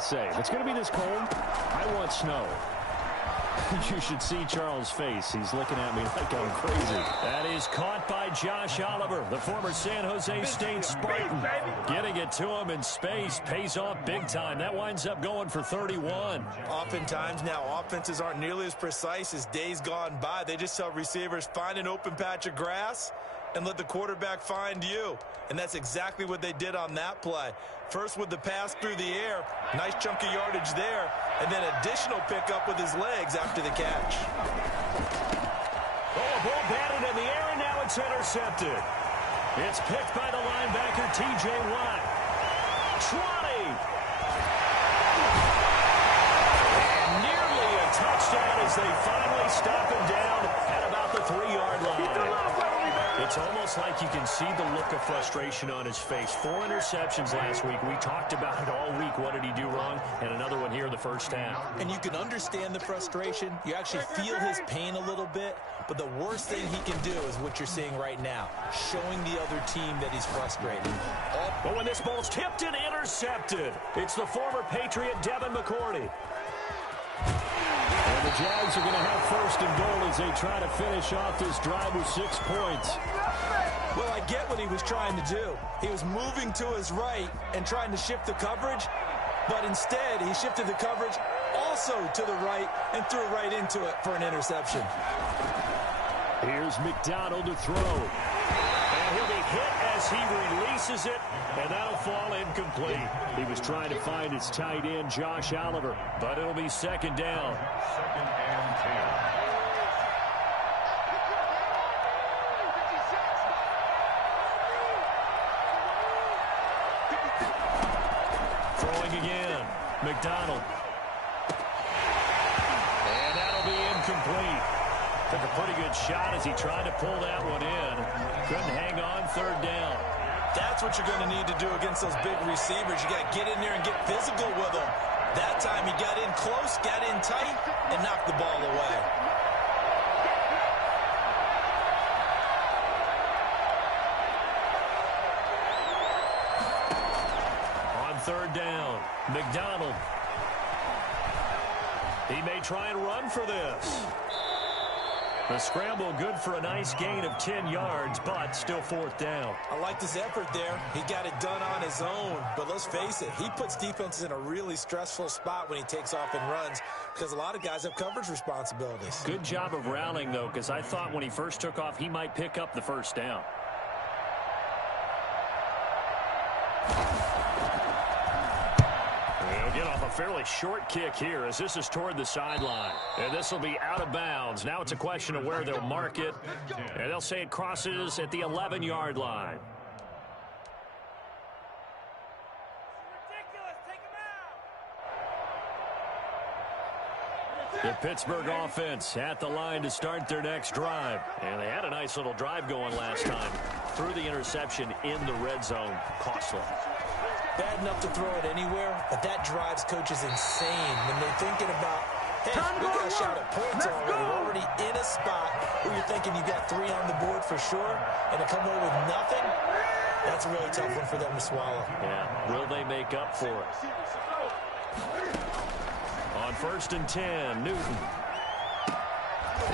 to say, if it's going to be this cold, I want snow. You should see Charles' face. He's looking at me like I'm crazy. That is caught by Josh Oliver, the former San Jose State Spartan. Getting it to him in space pays off big time. That winds up going for 31. Oftentimes now, offenses aren't nearly as precise as days gone by. They just tell receivers, find an open patch of grass and let the quarterback find you. And that's exactly what they did on that play. First with the pass through the air, nice chunk of yardage there, and then additional pickup with his legs after the catch. Oh, a ball batted in the air, and now it's intercepted. It's picked by the linebacker, T.J. Watt. 20. And nearly a touchdown as they finally stop him down at about the 3-yard line. It's almost like you can see the look of frustration on his face. 4 interceptions last week. We talked about it all week. What did he do wrong? And another one here in the first half. And you can understand the frustration. You actually feel his pain a little bit. But the worst thing he can do is what you're seeing right now, showing the other team that he's frustrated. But when this ball's tipped and intercepted, it's the former Patriot Devin McCourty. And the Jags are going to have first and goal as they try to finish off this drive with 6 points. Well, I get what he was trying to do. He was moving to his right and trying to shift the coverage, but instead he shifted the coverage also to the right and threw right into it for an interception. Here's McDonald to throw. And he'll be hit as he releases it, and that'll fall incomplete. He was trying to find his tight end, Josh Oliver. But it'll be second down. Second and 10. Throwing again. McDonald. And that'll be incomplete. Took a pretty good shot as he tried to pull that one in. Couldn't hang on, third down. That's what you're going to need to do against those big receivers. You got to get in there and get physical with them. That time he got in close, got in tight, and knocked the ball away. On third down, McDonald. He may try and run for this. The scramble good for a nice gain of 10 yards, but still fourth down. I liked his effort there. He got it done on his own. But let's face it, he puts defenses in a really stressful spot when he takes off and runs because a lot of guys have coverage responsibilities. Good job of rallying, though, because I thought when he first took off, he might pick up the first down. Get off a fairly short kick here as this is toward the sideline. And this will be out of bounds. Now it's a question of where they'll mark it. And they'll say it crosses at the 11-yard line. The Pittsburgh offense at the line to start their next drive. And they had a nice little drive going last time. Threw the interception in the red zone. Costly. Bad enough to throw it anywhere, but that drives coaches insane when they're thinking about, hey, we got a shot at points already. We're already in a spot where you're thinking you got 3 on the board for sure, and to come away with nothing, that's a really tough one for them to swallow. Yeah, will they make up for it? On first and 10, Newton.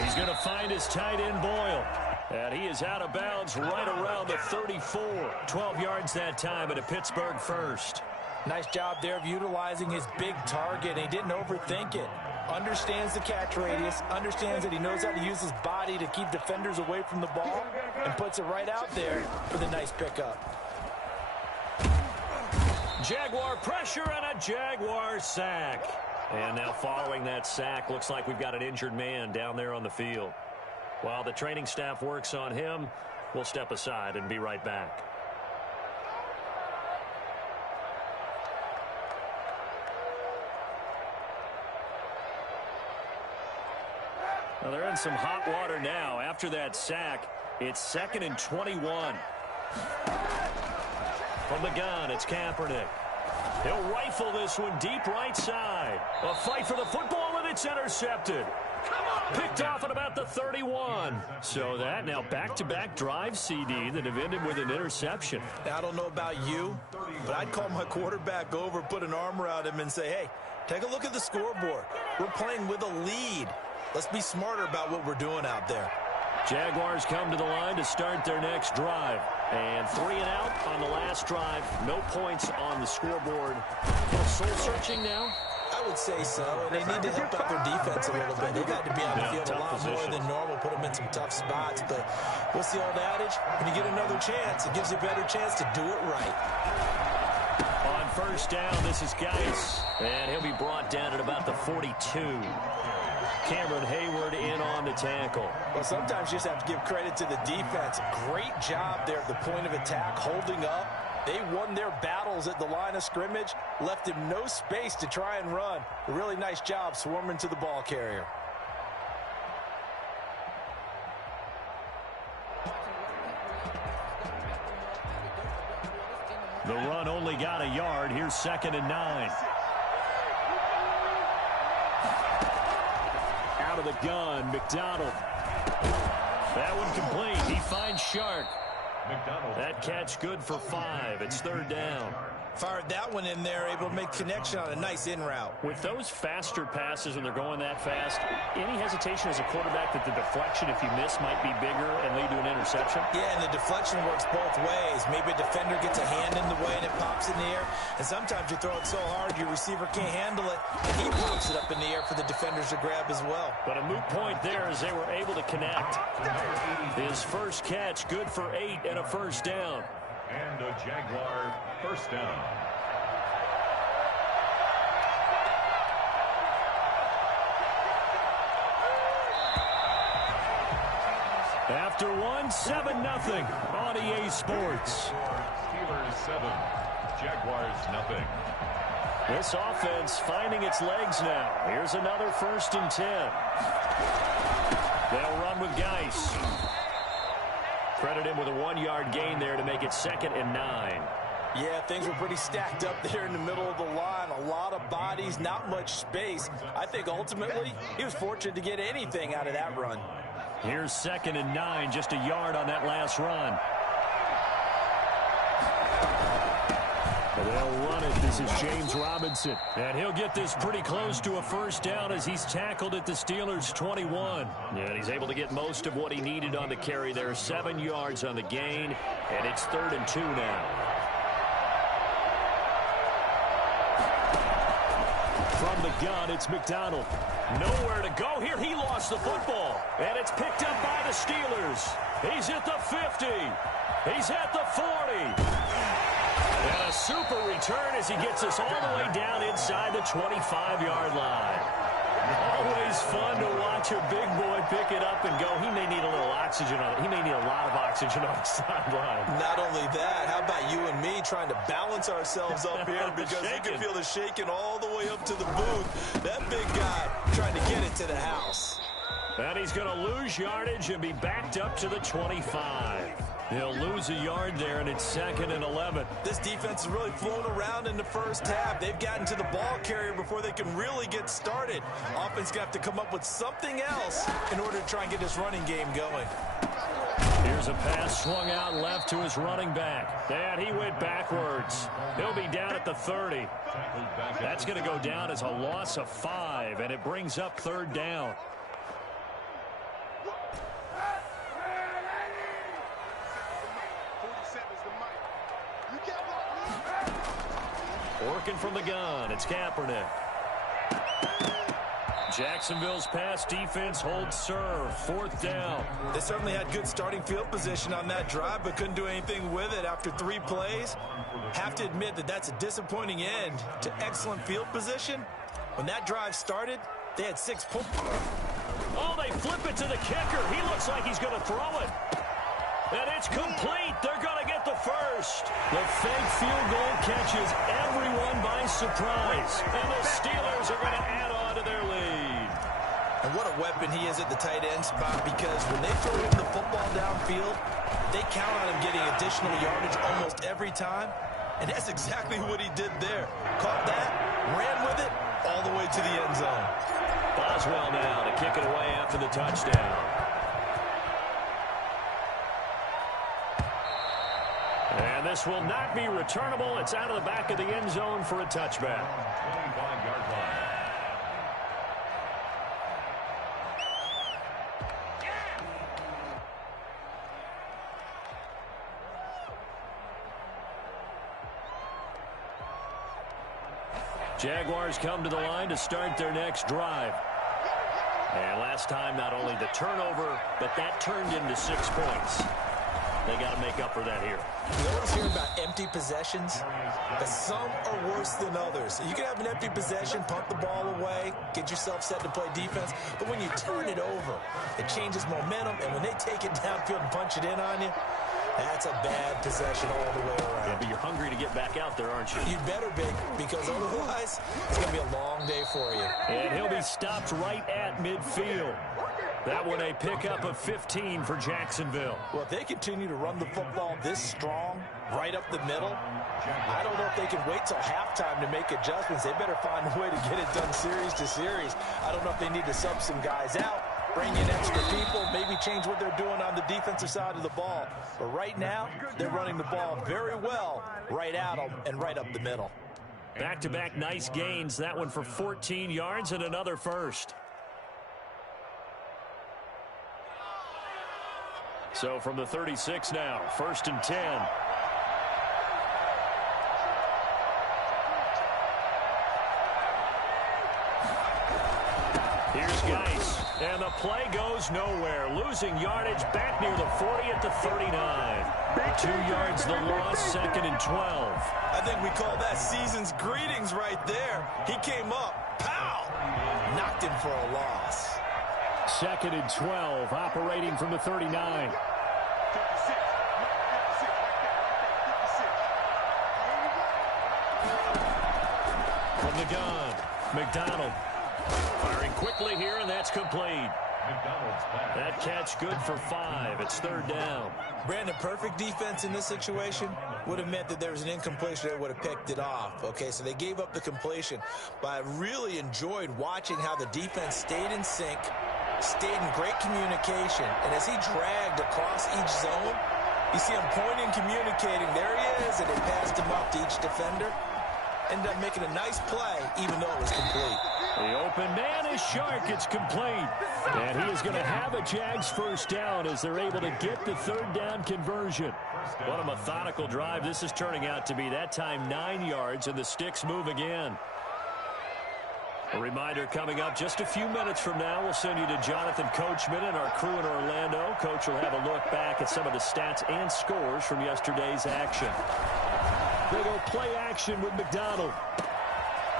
He's going to find his tight end, Boyle. And he is out of bounds right around the 34. 12 yards that time at a Pittsburgh first. Nice job there of utilizing his big target. He didn't overthink it. Understands the catch radius. Understands that he knows how to use his body to keep defenders away from the ball. And puts it right out there for the nice pickup. Jaguar pressure and a Jaguar sack. And now following that sack, looks like we've got an injured man down there on the field. While the training staff works on him, we'll step aside and be right back. Well, they're in some hot water now. After that sack, it's 2nd and 21. From the gun, it's Kaepernick. He'll rifle this one deep right side. A fight for the football, and it's intercepted. Picked off at about the 31. So that now back-to-back drive CD that have ended with an interception. Now, I don't know about you, but I'd call my quarterback over, put an arm around him, and say, hey, take a look at the scoreboard. We're playing with a lead. Let's be smarter about what we're doing out there. Jaguars come to the line to start their next drive. And 3 and out on the last drive. No points on the scoreboard. Soul-searching now? I would say so, and they need to help out their defense a little bit. They've had to be on the field a lot more than normal, put them in some tough spots. But what's the old adage? When you get another chance, it gives you a better chance to do it right. On first down, this is Geis, and he'll be brought down at about the 42. Cameron Hayward in on the tackle. Well, sometimes you just have to give credit to the defense. Great job there at the point of attack, holding up. They won their battles at the line of scrimmage, left him no space to try and run. A really nice job swarming to the ball carrier. The run only got a yard. Here's 2nd and 9. Out of the gun, McDonald. That one complete. He finds Shark. That catch good for 5. It's 3rd down. Fired that one in there, able to make connection on a nice in route. With those faster passes and they're going that fast, any hesitation as a quarterback that the deflection, if you miss, might be bigger and lead to an interception? Yeah, and the deflection works both ways. Maybe a defender gets a hand in the way and it pops in the air. And sometimes you throw it so hard your receiver can't handle it, and he pops it up in the air for the defenders to grab as well. But a moot point there as they were able to connect. His first catch, good for 8 and a first down. And a Jaguar first down. After one, 7-0 on EA Sports. Steelers 7, Jaguars nothing. This offense finding its legs now. Here's another 1st and 10. They'll run with Geis. Credit him with a 1-yard gain there to make it 2nd and 9. Yeah, things were pretty stacked up there in the middle of the line. A lot of bodies, not much space. I think ultimately he was fortunate to get anything out of that run. Here's 2nd and 9, just a yard on that last run. They'll run it. This is James Robinson. And he'll get this pretty close to a first down as he's tackled at the Steelers' 21. And he's able to get most of what he needed on the carry there. 7 yards on the gain, and it's 3rd and 2 now. From the gun, it's McDonald. Nowhere to go here. He lost the football. And it's picked up by the Steelers. He's at the 50. He's at the 40. And a super return as he gets us all the way down inside the 25-yard line. Always fun to watch a big boy pick it up and go. He may need a little oxygen on it. He may need a lot of oxygen on the sideline. Not only that, how about you and me trying to balance ourselves up here because you can feel the shaking all the way up to the booth. That big guy trying to get it to the house. And he's going to lose yardage and be backed up to the 25. He'll lose a yard there, and it's 2nd and 11. This defense is really flown around in the first half. They've gotten to the ball carrier before they can really get started. Offense going to have to come up with something else in order to try and get this running game going. Here's a pass swung out left to his running back. And he went backwards. He'll be down at the 30. That's going to go down as a loss of 5, and it brings up 3rd down. Working from the gun, it's Kaepernick. Jacksonville's pass defense holds serve. 4th down. They certainly had good starting field position on that drive, but couldn't do anything with it after 3 plays. Have to admit that that's a disappointing end to excellent field position. When that drive started, they had 6 points. Oh, they flip it to the kicker. He looks like he's going to throw it. And it's complete. They're going to get the first. The fake field goal catches everyone by surprise. And the Steelers are going to add on to their lead. And what a weapon he is at the tight end spot, because when they throw him the football downfield, they count on him getting additional yardage almost every time. And that's exactly what he did there. Caught that, ran with it, all the way to the end zone. Boswell now to kick it away after the touchdown. And this will not be returnable. It's out of the back of the end zone for a touchback. 25-yard line. Jaguars come to the line to start their next drive. And last time, not only the turnover, but that turned into 6 points. They got to make up for that here. You always hear about empty possessions, but some are worse than others. You can have an empty possession, punt the ball away, get yourself set to play defense, but when you turn it over, it changes momentum, and when they take it downfield and punch it in on you, that's a bad possession all the way around. Yeah, but you're hungry to get back out there, aren't you? You better be, because otherwise, it's going to be a long day for you. And he'll be stopped right at midfield. That one a pickup of 15 for Jacksonville. Well, if they continue to run the football this strong, right up the middle, I don't know if they can wait till halftime to make adjustments. They better find a way to get it done series to series. I don't know if they need to sub some guys out, bring in extra people, maybe change what they're doing on the defensive side of the ball. But right now, they're running the ball very well right at them and right up the middle. Back-to-back nice gains. That one for 14 yards and another first. So from the 36 now, 1st and 10. Here's Geis, and the play goes nowhere. Losing yardage back near the 40 at the 39. 2 yards the loss, 2nd and 12. I think we call that season's greetings right there. He came up, pow, knocked him for a loss. 2nd and 12, operating from the 39. From the gun, McDonald. Firing quickly here, and that's complete. That catch good for 5. It's 3rd down. Brandon, perfect defense in this situation would have meant that there was an incompletion that would have picked it off. Okay, so they gave up the completion. But I really enjoyed watching how the defense stayed in sync, stayed in great communication, and as he dragged across each zone, you see him pointing, communicating. There he is, and they passed him up to each defender. Ended up making a nice play, even though it was complete. The open man is Shark. It's complete. And he is going to have a Jags first down as they're able to get the 3rd down conversion. What a methodical drive this is turning out to be. That time 9 yards, and the sticks move again. A reminder coming up just a few minutes from now. We'll send you to Jonathan Coachman and our crew in Orlando. Coach will have a look back at some of the stats and scores from yesterday's action. They go play action with McDonald.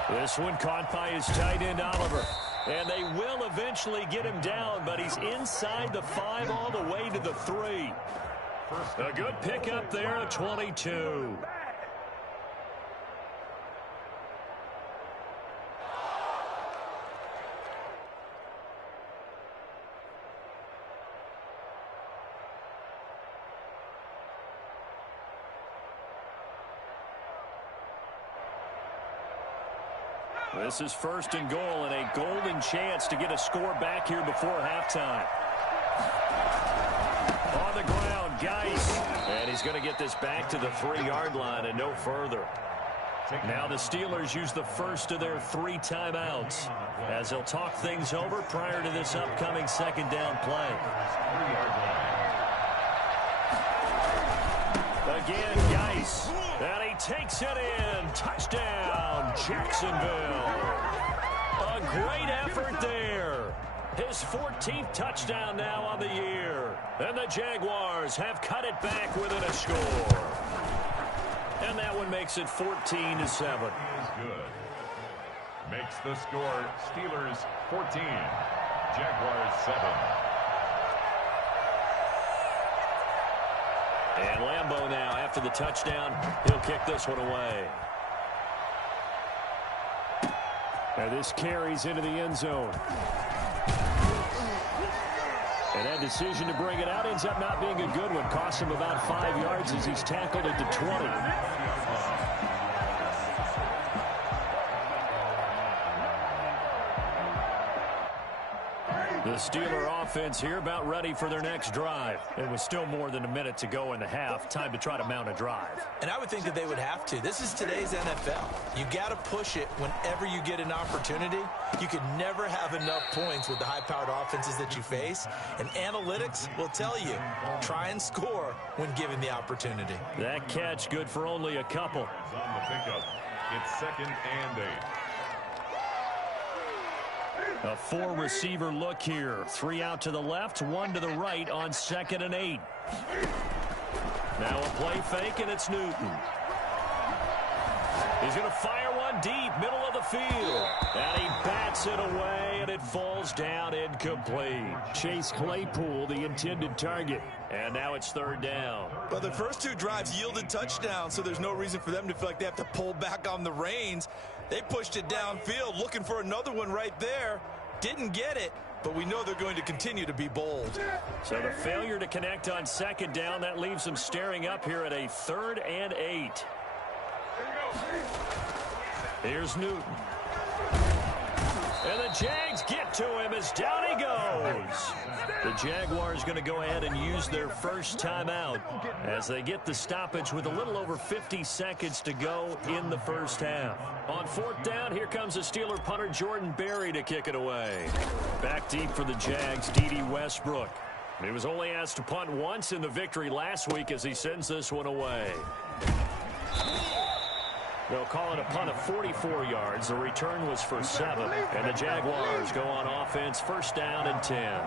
This one caught by his tight end, Oliver. And they will eventually get him down, but he's inside the 5 all the way to the 3. A good pickup there at 22. This is 1st and goal, and a golden chance to get a score back here before halftime. On the ground, Geis. And he's going to get this back to the 3-yard line and no further. Now the Steelers use the first of their 3 timeouts as they'll talk things over prior to this upcoming 2nd down play. Again, Geis. And he takes it in. Touchdown, Jacksonville. A great effort there. His 14th touchdown now on the year. And the Jaguars have cut it back within a score. And that one makes it 14-7. Is good. Makes the score Steelers 14, Jaguars 7. And Lambeau now, after the touchdown, he'll kick this one away. And this carries into the end zone. And that decision to bring it out ends up not being a good one. Costs him about 5 yards as he's tackled at the 20. The Steeler offense here about ready for their next drive. It was still more than a minute to go in the half. Time to try to mount a drive. And I would think that they would have to. This is today's NFL. You got to push it whenever you get an opportunity. You could never have enough points with the high-powered offenses that you face. And analytics will tell you, try and score when given the opportunity. That catch good for only a couple. On the pickup, it's 2nd and 8. A 4-receiver look here. 3 out to the left, 1 to the right on 2nd and 8. Now a play fake, and it's Newton. He's going to fire one deep, middle of the field. And he bats it away, and it falls down incomplete. Chase Claypool, the intended target. And now it's 3rd down. But the first 2 drives yielded touchdowns, so there's no reason for them to feel like they have to pull back on the reins. They pushed it downfield, looking for another one right there. Didn't get it, but we know they're going to continue to be bold. So the failure to connect on 2nd down, that leaves them staring up here at a 3rd and 8. Here's Newton. And the Jags get to him as down he goes. The Jaguars going to go ahead and use their first timeout as they get the stoppage with a little over 50 seconds to go in the first half. On 4th down, here comes the Steeler punter Jordan Berry to kick it away. Back deep for the Jags, D.D. Westbrook. He was only asked to punt once in the victory last week as he sends this one away. They'll call it a punt of 44 yards. The return was for 7. And the Jaguars go on offense, 1st down and 10.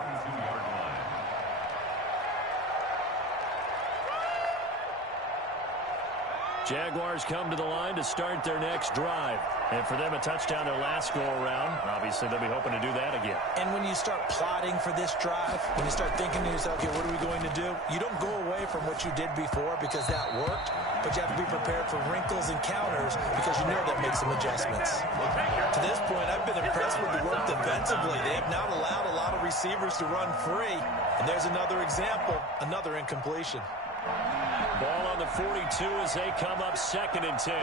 Jaguars come to the line to start their next drive. And for them, a touchdown their last go-around. Obviously, they'll be hoping to do that again. And when you start plotting for this drive, when you start thinking to yourself, okay, what are we going to do? You don't go away from what you did before because that worked, but you have to be prepared for wrinkles and counters because you know that makes some adjustments. To this point, I've been impressed with the work defensively. They have not allowed a lot of receivers to run free. And there's another example, another incompletion. Ball on the 42 as they come up 2nd and 10.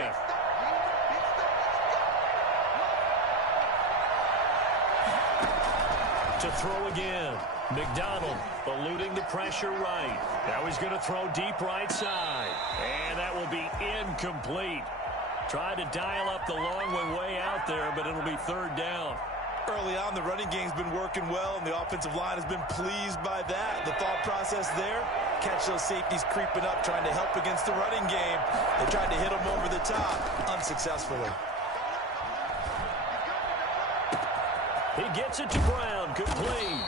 To throw again. McDonald eluding the pressure right. Now he's going to throw deep right side. And that will be incomplete. Tried to dial up the long one way out there, but it'll be 3rd down. Early on, the running game's been working well, and the offensive line has been pleased by that. The thought process there, catch those safeties creeping up, trying to help against the running game. They tried to hit them over the top, unsuccessfully. He gets it to Brown, complete.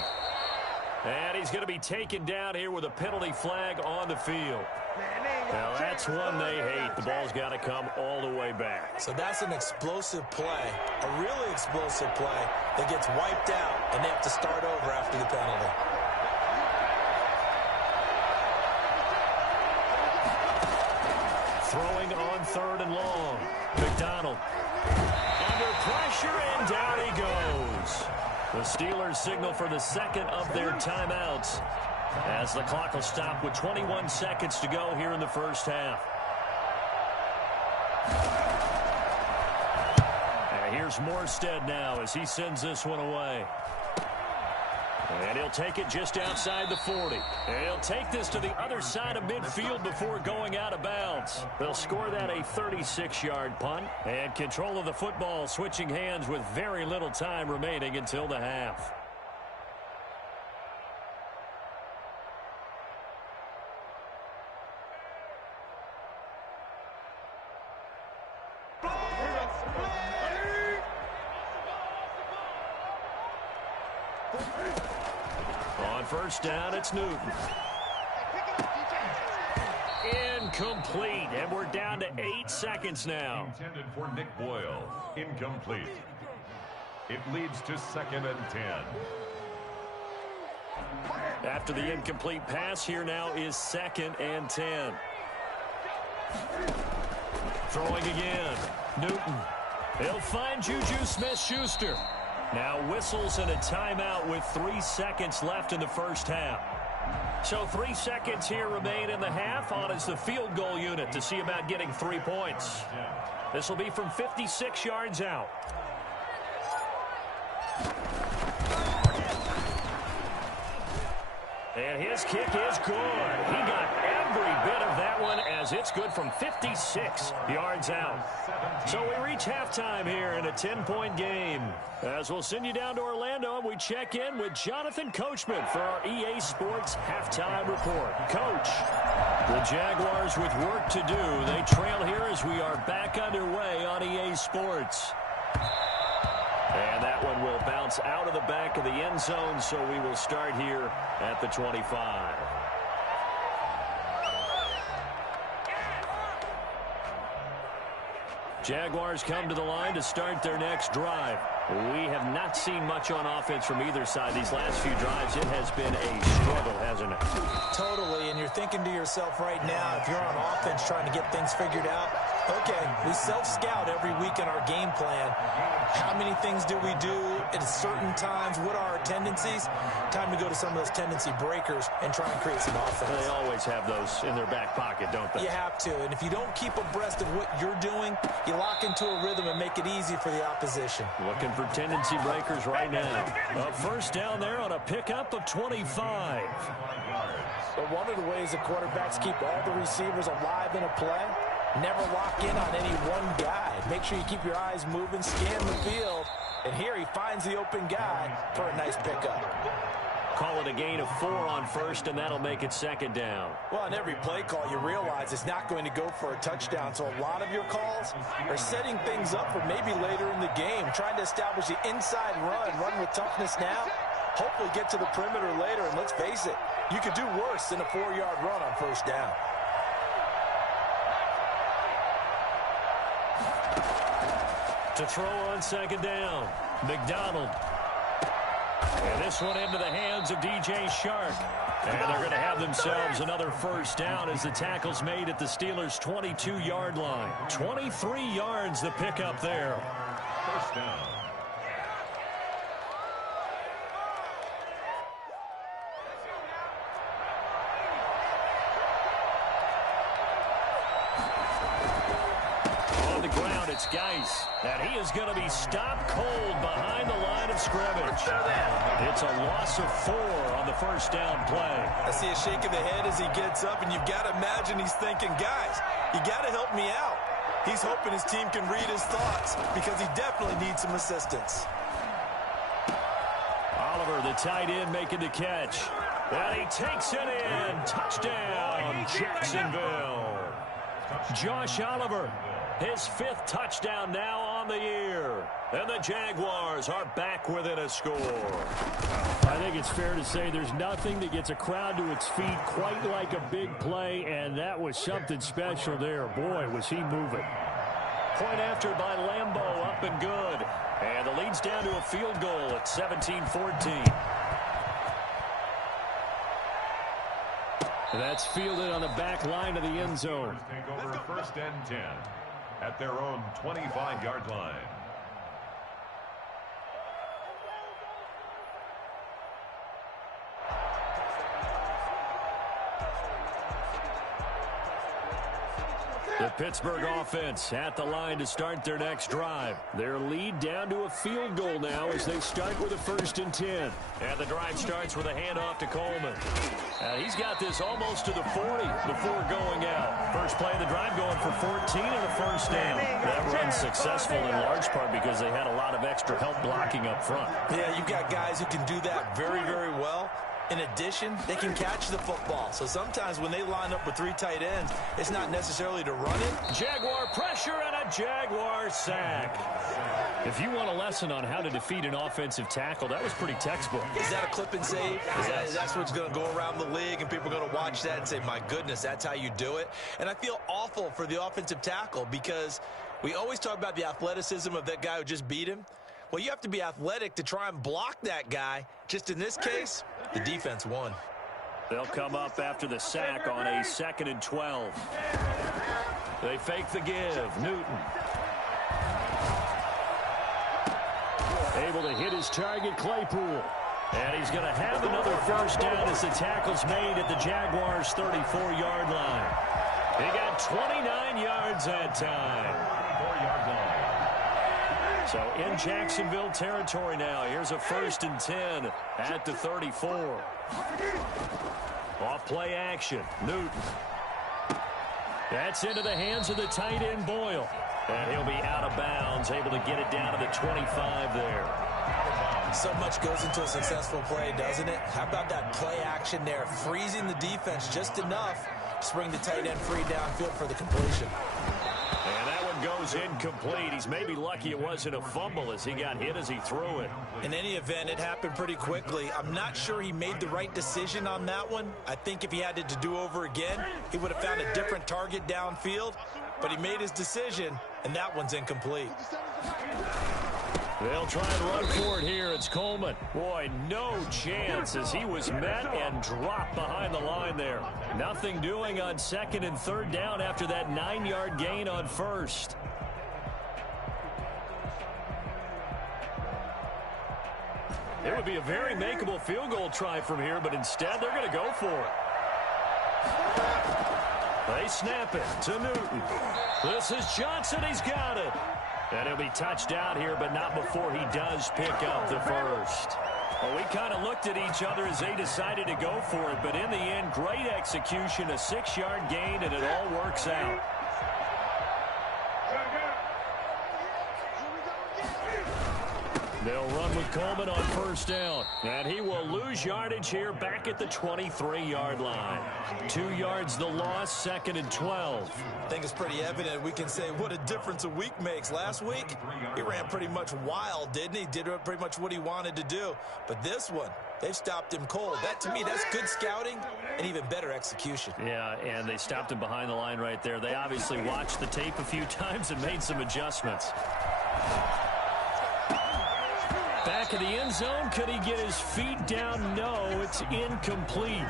And he's going to be taken down here with a penalty flag on the field. Now that's one they hate. The ball's got to come all the way back. So that's an explosive play, a really explosive play that gets wiped out, and they have to start over after the penalty. Throwing on 3rd and long. McDonald under pressure, and down he goes. The Steelers signal for the 2nd of their timeouts as the clock will stop with 21 seconds to go here in the first half. And here's Morstead now as he sends this one away. And he'll take it just outside the 40. And he'll take this to the other side of midfield before going out of bounds. They'll score that a 36-yard punt. And control of the football switching hands with very little time remaining until the half. On 1st down, it's Newton. Incomplete, and we're down to 8 seconds now. Intended for Nick Boyle. Incomplete. It leads to 2nd and 10. After the incomplete pass, here now is 2nd and 10. Throwing again. Newton. He'll find Juju Smith-Schuster. Now whistles and a timeout with 3 seconds left in the first half. So 3 seconds here remain in the half. On is the field goal unit to see about getting 3 points. This will be from 56 yards out. And his kick is good. He got every bit of that one as it's good from 56 yards out. So we reach halftime here in a 10-point game. As we'll send you down to Orlando, and we check in with Jonathan Coachman for our EA Sports Halftime Report. Coach, the Jaguars with work to do. They trail here as we are back underway on EA Sports. And that one will bounce out of the back of the end zone, so we will start here at the 25. Jaguars come to the line to start their next drive. We have not seen much on offense from either side. These last few drives, it has been a struggle, hasn't it? Totally, and you're thinking to yourself right now, if you're on offense trying to get things figured out, okay, we self-scout every week in our game plan. How many things do we do at certain times? What are our tendencies? Time to go to some of those tendency breakers and try and create some offense. They always have those in their back pocket, don't they? You have to, and if you don't keep abreast of what you're doing, you lock into a rhythm and make it easy for the opposition. Looking for tendency breakers right now. A first down there on a pickup of 25. But one of the ways the quarterbacks keep all the receivers alive in a play, never lock in on any one guy. Make sure you keep your eyes moving, scan the field, and here he finds the open guy for a nice pickup. Call it a gain of 4 on first, and that'll make it second down. Well, on every play call, you realize it's not going to go for a touchdown, so a lot of your calls are setting things up for maybe later in the game, trying to establish the inside run with toughness now, hopefully get to the perimeter later, and let's face it, you could do worse than a 4-yard run on first down. To throw on second down, McDonald. And this one into the hands of DJ Shark. And they're going to have themselves another first down as the tackle's made at the Steelers' 22-yard line. 23 yards the pickup there. First down. On the ground, it's Geis. And he is going to be stopped cold behind the line of scrimmage. It's a loss of 4 on the first down play. I see a shake of the head as he gets up, and you've got to imagine he's thinking, guys, you got to help me out. He's hoping his team can read his thoughts because he definitely needs some assistance. Oliver, the tight end, making the catch. And he takes it in. Touchdown, Jacksonville. Josh Oliver, his 5th touchdown now on the year. And the Jaguars are back within a score. I think it's fair to say there's nothing that gets a crowd to its feet quite like a big play, and that was something special there. Boy, was he moving. Point after by Lambeau, up and good. And the lead's down to a field goal at 17-14. That's fielded on the back line of the end zone. Take over first and 10 at their own 25-yard line. The Pittsburgh offense at the line to start their next drive. Their lead down to a field goal now as they start with a first and 10. And the drive starts with a handoff to Coleman. He's got this almost to the 40 before going out. First play of the drive going for 14 and a first down. That run successful in large part because they had a lot of extra help blocking up front. Yeah, you've got guys who can do that very, very well. In addition, they can catch the football. So sometimes when they line up with 3 tight ends, it's not necessarily to run it. Jaguar pressure and a Jaguar sack. If you want a lesson on how to defeat an offensive tackle, that was pretty textbook. Is that a clip and save? That's what's going to go around the league, and people are going to watch that and say, my goodness, that's how you do it. And I feel awful for the offensive tackle because we always talk about the athleticism of that guy who just beat him. Well, you have to be athletic to try and block that guy. Just in this case, the defense won. They'll come up after the sack on a 2nd and 12. They fake the give. Newton. Able to hit his target, Claypool. And he's going to have another first down as the tackle's made at the Jaguars' 34-yard line. He got 29 yards that time. 34-yard line. So in Jacksonville territory now. Here's a 1st and 10 at the 34. Off play action. Newton. That's into the hands of the tight end, Boyle. And he'll be out of bounds, able to get it down to the 25 there. So much goes into a successful play, doesn't it? How about that play action there, freezing the defense just enough to bring the tight end free downfield for the completion. And that one goes incomplete. He's maybe lucky it wasn't a fumble as he got hit as he threw it. In any event, it happened pretty quickly. I'm not sure he made the right decision on that one. I think if he had it to do over again, he would have found a different target downfield. But he made his decision, and that one's incomplete. They'll try and run for it here. It's Coleman. Boy, no chance as he was met and dropped behind the line there. Nothing doing on 2nd and 3rd down after that 9-yard gain on 1st. It would be a very makeable field goal try from here, but instead they're going to go for it. They snap it to Newton. This is Johnson. He's got it. And he'll be touched out here, but not before he does pick up the first. Well, we kind of looked at each other as they decided to go for it, but in the end, great execution, a 6-yard gain, and it all works out. They'll run with Coleman on 1st down, and he will lose yardage here back at the 23-yard line. 2 yards the loss, 2nd and 12. I think it's pretty evident. We can say what a difference a week makes. Last week, he ran pretty much wild, didn't he? Did pretty much what he wanted to do. But this one, they've stopped him cold. That, to me, that's good scouting and even better execution. Yeah, and they stopped him behind the line right there. They obviously watched the tape a few times and made some adjustments. Back of the end zone, could he get his feet down? No, it's incomplete.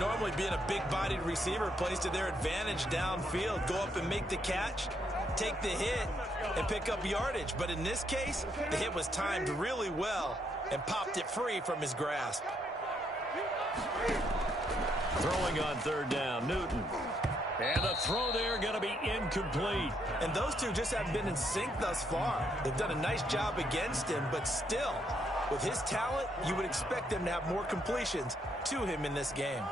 Normally being a big-bodied receiver plays to their advantage downfield. Go up and make the catch, take the hit, and pick up yardage. But in this case, the hit was timed really well and popped it free from his grasp. Throwing on 3rd down, Newton. And the throw there going to be incomplete. And those two just haven't been in sync thus far. They've done a nice job against him, but still, with his talent, you would expect them to have more completions to him in this game.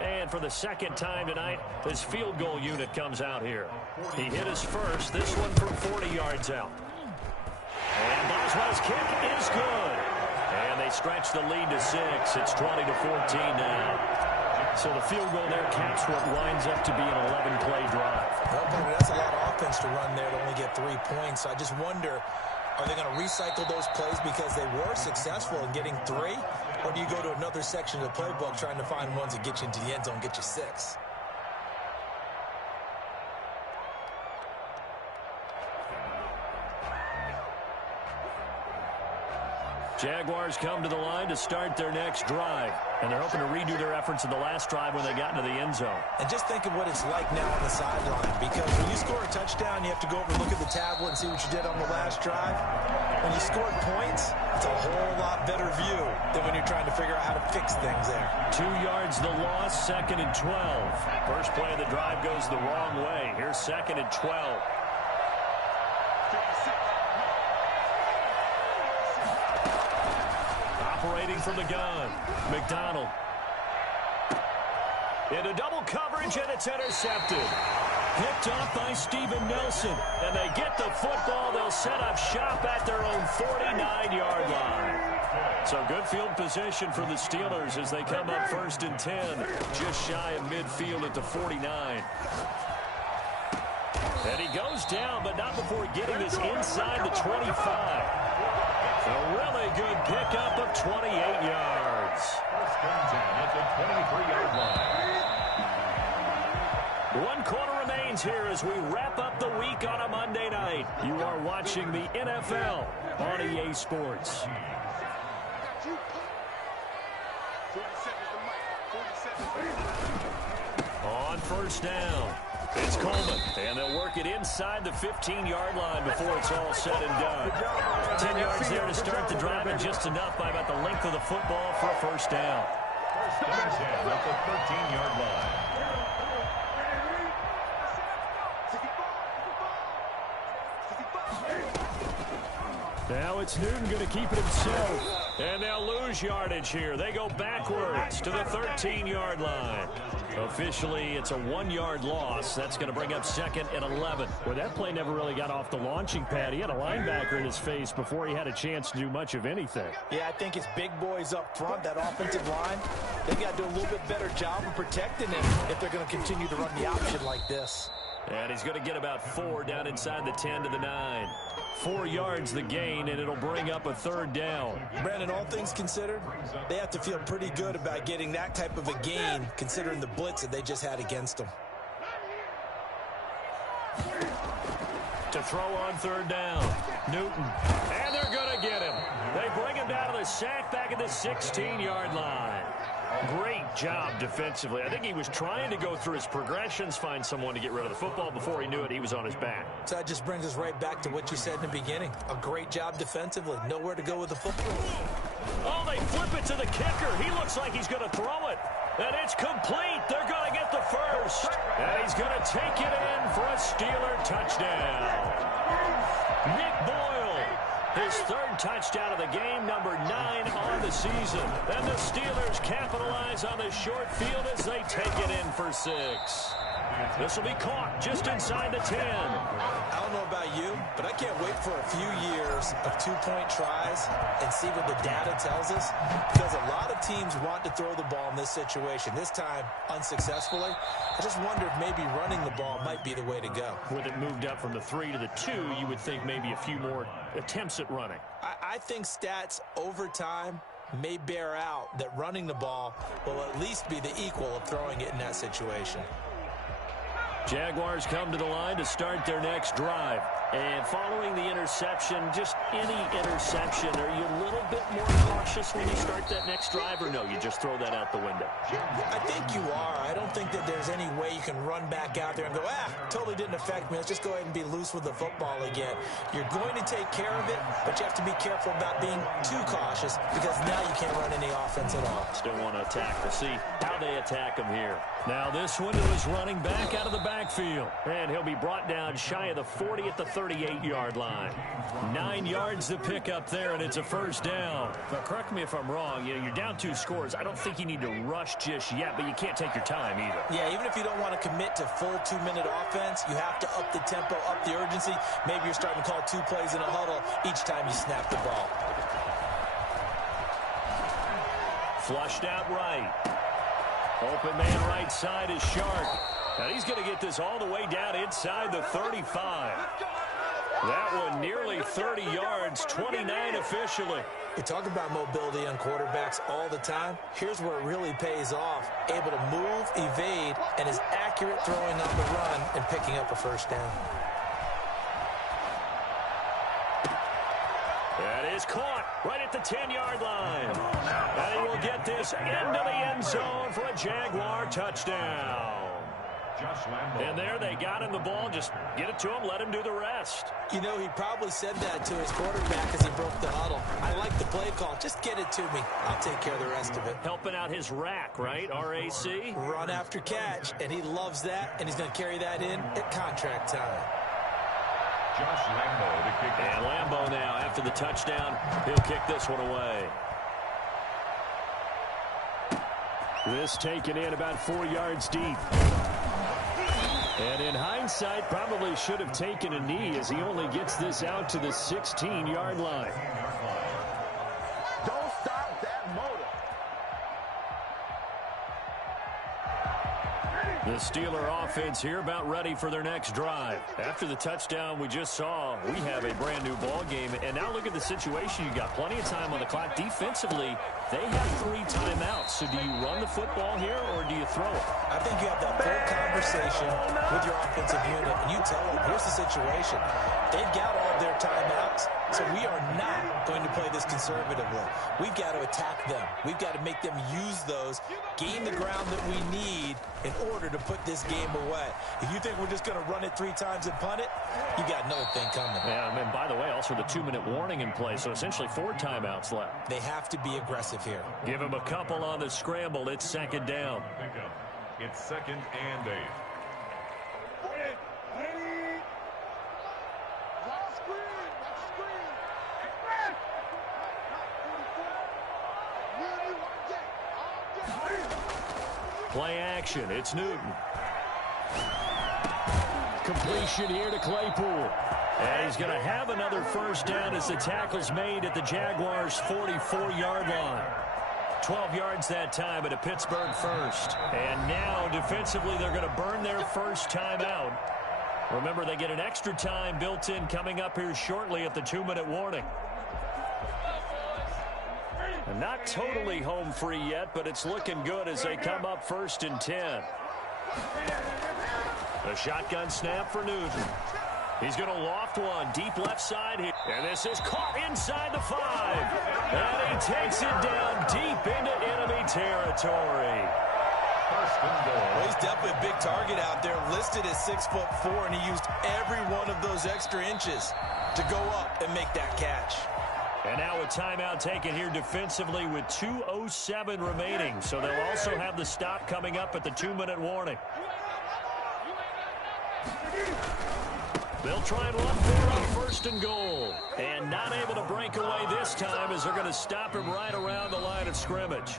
And for the 2nd time tonight, his field goal unit comes out here. He hit his first, this one from 40 yards out. And Boswell's kick is good. And they stretch the lead to 6. It's 20-14 now. So the field goal there caps what winds up to be an 11-play drive. Well, that's a lot of offense to run there to only get 3 points. I just wonder, are they going to recycle those plays because they were successful in getting 3? Or do you go to another section of the playbook trying to find ones that get you into the end zone, get you 6? Jaguars come to the line to start their next drive. And they're hoping to redo their efforts in the last drive when they got into the end zone. And just think of what it's like now on the sideline. Because when you score a touchdown, you have to go over and look at the tablet and see what you did on the last drive. When you scored points, it's a whole lot better view than when you're trying to figure out how to fix things there. 2 yards the loss, 2nd and 12. First play of the drive goes the wrong way. Here's 2nd and 12. Operating from the gun, McDonald. Into double coverage, and it's intercepted. Picked off by Steven Nelson. And they get the football. They'll set up shop at their own 49-yard line. So good field position for the Steelers as they come up 1st and 10. Just shy of midfield at the 49. And he goes down, but not before getting this inside the 25. A really good pickup of 28 yards. First and 10 at the 23-yard line. 1 quarter remains here as we wrap up the week on a Monday night. You are watching the NFL on EA Sports. On 1st down, It's Coleman, and they'll work it inside the 15-yard line before it's all said and done. 10 yards there to start the drive, and just enough by about the length of the football for a first down. First and 10 at the 13-yard line. Now it's Newton going to keep it himself. And they'll lose yardage here. They go backwards to the 13-yard line. Officially, it's a 1-yard loss. That's going to bring up second and 11. Well, that play never really got off the launching pad. He had a linebacker in his face before he had a chance to do much of anything. Yeah, I think it's big boys up front, that offensive line. They got to do a little bit better job of protecting him if they're going to continue to run the option like this. And he's going to get about 4 down inside the 10 to the 9. 4 yards the gain, and it'll bring up a third down. Brandon, all things considered, they have to feel pretty good about getting that type of a gain, considering the blitz that they just had against them. To throw on third down, Newton. And they're going to get him. They bring him down to the sack back at the 16-yard line. Great job defensively. I think he was trying to go through his progressions, find someone to get rid of the football. Before he knew it, he was on his back. So that just brings us right back to what you said in the beginning. A great job defensively. Nowhere to go with the football. Oh, they flip it to the kicker. He looks like he's going to throw it. And it's complete. They're going to get the first. And he's going to take it in for a Steeler touchdown. Nick Boyle, his third touchdown of the game, number 9 on the season. And the Steelers capitalize on the short field as they take it in for 6. This will be caught just inside the 10. I don't know about you, but I can't wait for a few years of two-point tries and see what the data tells us, because a lot of teams want to throw the ball in this situation. This time, unsuccessfully. I just wonder if maybe running the ball might be the way to go. With it moved up from the 3 to the 2, you would think maybe a few more attempts at running. I think stats over time may bear out that running the ball will at least be the equal of throwing it in that situation. Jaguars come to the line to start their next drive. And following the interception, just any interception, are you a little bit more cautious when you start that next drive, or no, you just throw that out the window? I think you are. I don't think that there's any way you can run back out there and go, totally didn't affect me. Let's just go ahead and be loose with the football again. You're going to take care of it, but you have to be careful about being too cautious, because now you can't run any offense at all. Still want to attack. We'll see how they attack him here. Now this one is running back out of the backfield, and he'll be brought down shy of the 40 at the 38-yard line. 9 yards to pick up there, and it's a first down. Now, correct me if I'm wrong. You're down 2 scores. I don't think you need to rush just yet, but you can't take your time either. Yeah, even if you don't want to commit to full 2-minute offense, you have to up the tempo, up the urgency. Maybe you're starting to call 2 plays in a huddle each time you snap the ball. Flushed out right. Open man right side is Shark. And he's going to get this all the way down inside the 35. That one nearly 30 yards, 29 officially. We talk about mobility on quarterbacks all the time. Here's where it really pays off. Able to move, evade, and is accurate throwing on the run and picking up a first down. That is caught right at the 10-yard line. And he will get this into the end zone for a Jaguar touchdown. And there they got him the ball. Just get it to him, let him do the rest. You know, he probably said that to his quarterback as he broke the huddle. I like the play call. Just get it to me. I'll take care of the rest of it. Helping out his rack, right? RAC? Run after catch, and he loves that, and he's going to carry that in at contract time. Josh Lambo to kick. And Lambo now, after the touchdown, he'll kick this one away. This taken in about 4 yards deep. And in hindsight, probably should have taken a knee as he only gets this out to the 16-yard line. Don't stop that motor. The Steeler offense here about ready for their next drive. After the touchdown we just saw, we have a brand new ball game. And now look at the situation. You got plenty of time on the clock. Defensively, they have 3 timeouts. So do you run the football here or do you throw it? I think you have that full conversation with your offensive unit, and you tell them, here's the situation. They've got all their timeouts, so we are not going to play this conservatively. We've got to attack them. We've got to make them use those, gain the ground that we need in order to put this game away. If you think we're just going to run it 3 times and punt it, you got another thing coming. Yeah, and by the way, also the 2-minute warning in play, so essentially 4 timeouts left. They have to be aggressive here. Give them a couple on the scramble. It's second down. It's 2nd and 8. Play action. It's Newton. Completion here to Claypool. And he's going to have another first down as the tackle's made at the Jaguars' 44-yard line. 12 yards that time at a Pittsburgh first. And now, defensively, they're going to burn their first timeout. Remember, they get an extra time built in coming up here shortly at the 2-minute warning. And not totally home free yet, but it's looking good as they come up 1st and 10. A shotgun snap for Newton. He's going to loft one deep left side here. And this is caught inside the 5. And he takes it down deep into enemy territory. Well, he's definitely a big target out there, listed at 6'4", and he used every one of those extra inches to go up and make that catch. And now a timeout taken here defensively with 2:07 remaining. So they'll also have the stop coming up at the 2-minute warning. They'll try and run for it on 1st and goal. And not able to break away this time as they're going to stop him right around the line of scrimmage.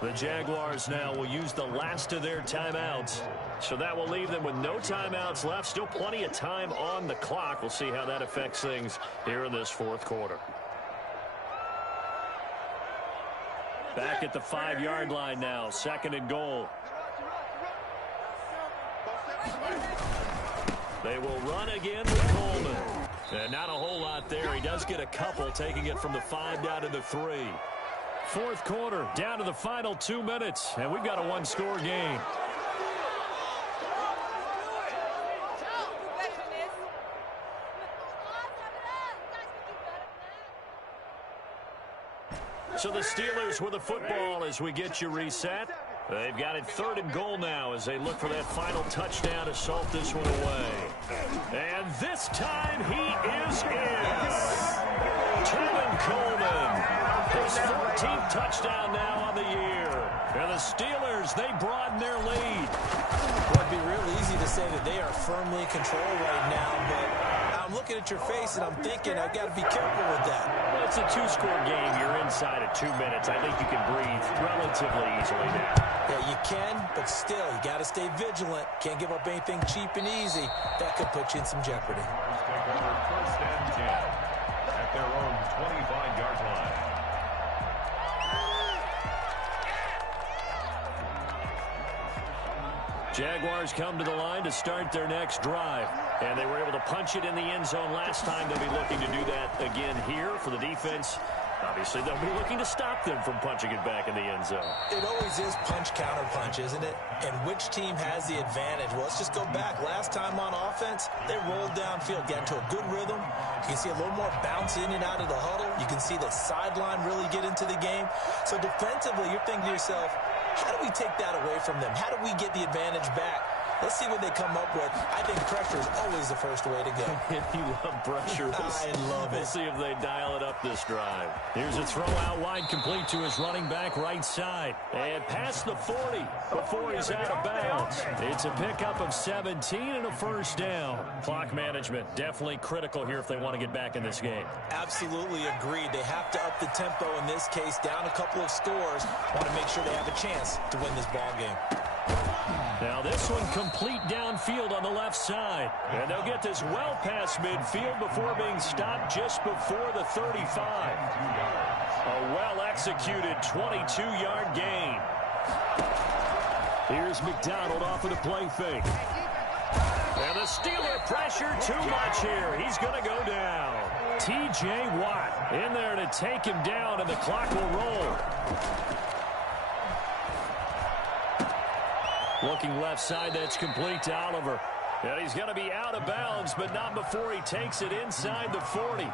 The Jaguars now will use the last of their timeouts. So that will leave them with no timeouts left. Still plenty of time on the clock. We'll see how that affects things here in this 4th quarter. Back at the 5-yard line now. 2nd and goal. They will run again with Coleman. And not a whole lot there. He does get a couple, taking it from the 5 down to the 3. 4th quarter, down to the final 2 minutes. And we've got a 1-score game. So the Steelers with the football as we get you reset. They've got it 3rd and goal now as they look for that final touchdown to salt this one away. And this time he is in. Tevin Coleman. His 14th touchdown now on the year. And the Steelers, they broaden their lead. Well, it'd be real easy to say that they are firmly in control right now, but I'm looking at your face and I'm thinking I've got to be careful with that. Well, it's a 2-score game. You're inside of 2 minutes. I think you can breathe relatively easily now. Yeah, you can, but still, you got to stay vigilant. Can't give up anything cheap and easy. That could put you in some jeopardy. Take over 1st and 10 at their own 25-yard line. Jaguars come to the line to start their next drive. And they were able to punch it in the end zone last time. They'll be looking to do that again here for the defense. Obviously, they'll be looking to stop them from punching it back in the end zone. It always is punch, counter punch, isn't it? And which team has the advantage? Well, let's just go back. Last time on offense, they rolled downfield, got into a good rhythm. You can see a little more bounce in and out of the huddle. You can see the sideline really get into the game. So defensively, you're thinking to yourself, how do we take that away from them? How do we get the advantage back? Let's see what they come up with. I think pressure is always the first way to go. You love pressure. I love it. We'll see if they dial it up this drive. Here's a throw out wide, complete to his running back right side. And past the 40 before he's out of bounds. It's a pickup of 17 and a first down. Clock management definitely critical here if they want to get back in this game. Absolutely agreed. They have to up the tempo in this case, down a couple of scores. Want to make sure they have a chance to win this ball game. Now this one complete downfield on the left side. And they'll get this well past midfield before being stopped just before the 35. A well-executed 22-yard gain. Here's McDonald off of the play fake. And the Steeler pressure too much here. He's going to go down. T.J. Watt in there to take him down, and the clock will roll. Looking left side, that's complete to Oliver. And he's going to be out of bounds, but not before he takes it inside the 40.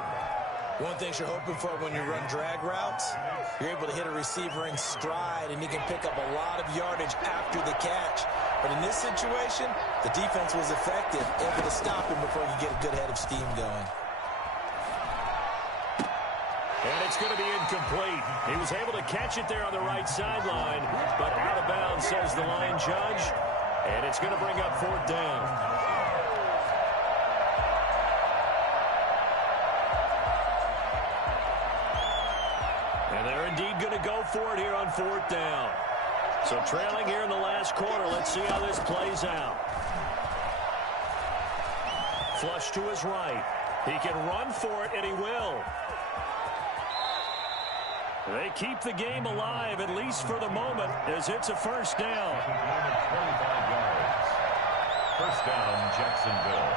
One thing you're hoping for when you run drag routes, you're able to hit a receiver in stride, and he can pick up a lot of yardage after the catch. But in this situation, the defense was effective, able to stop him before you get a good head of steam going. And it's going to be incomplete. He was able to catch it there on the right sideline, but out of bounds, says the line judge. And it's going to bring up 4th down. And they're indeed going to go for it here on 4th down. So trailing here in the last quarter. Let's see how this plays out. Flush to his right. He can run for it, and he will. They keep the game alive, at least for the moment, as it's a 1st down. 25 yards. 1st down, Jacksonville.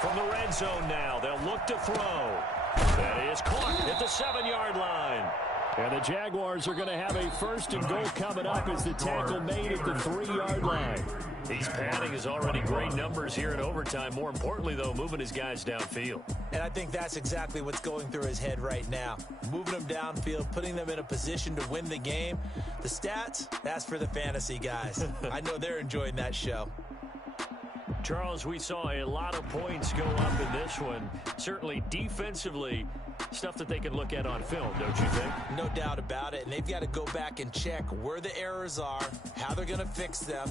From the red zone now, they'll look to throw. That is caught at the 7-yard line. And the Jaguars are going to have a 1st and goal coming up as the tackle made at the 3-yard line. He's padding his already great numbers here in overtime. More importantly, though, moving his guys downfield. And I think that's exactly what's going through his head right now. Moving them downfield, putting them in a position to win the game. The stats, that's for the fantasy guys. I know they're enjoying that show. Charles, we saw a lot of points go up in this one. Certainly defensively, stuff that they can look at on film, don't you think? No doubt about it. And they've got to go back and check where the errors are, how they're going to fix them.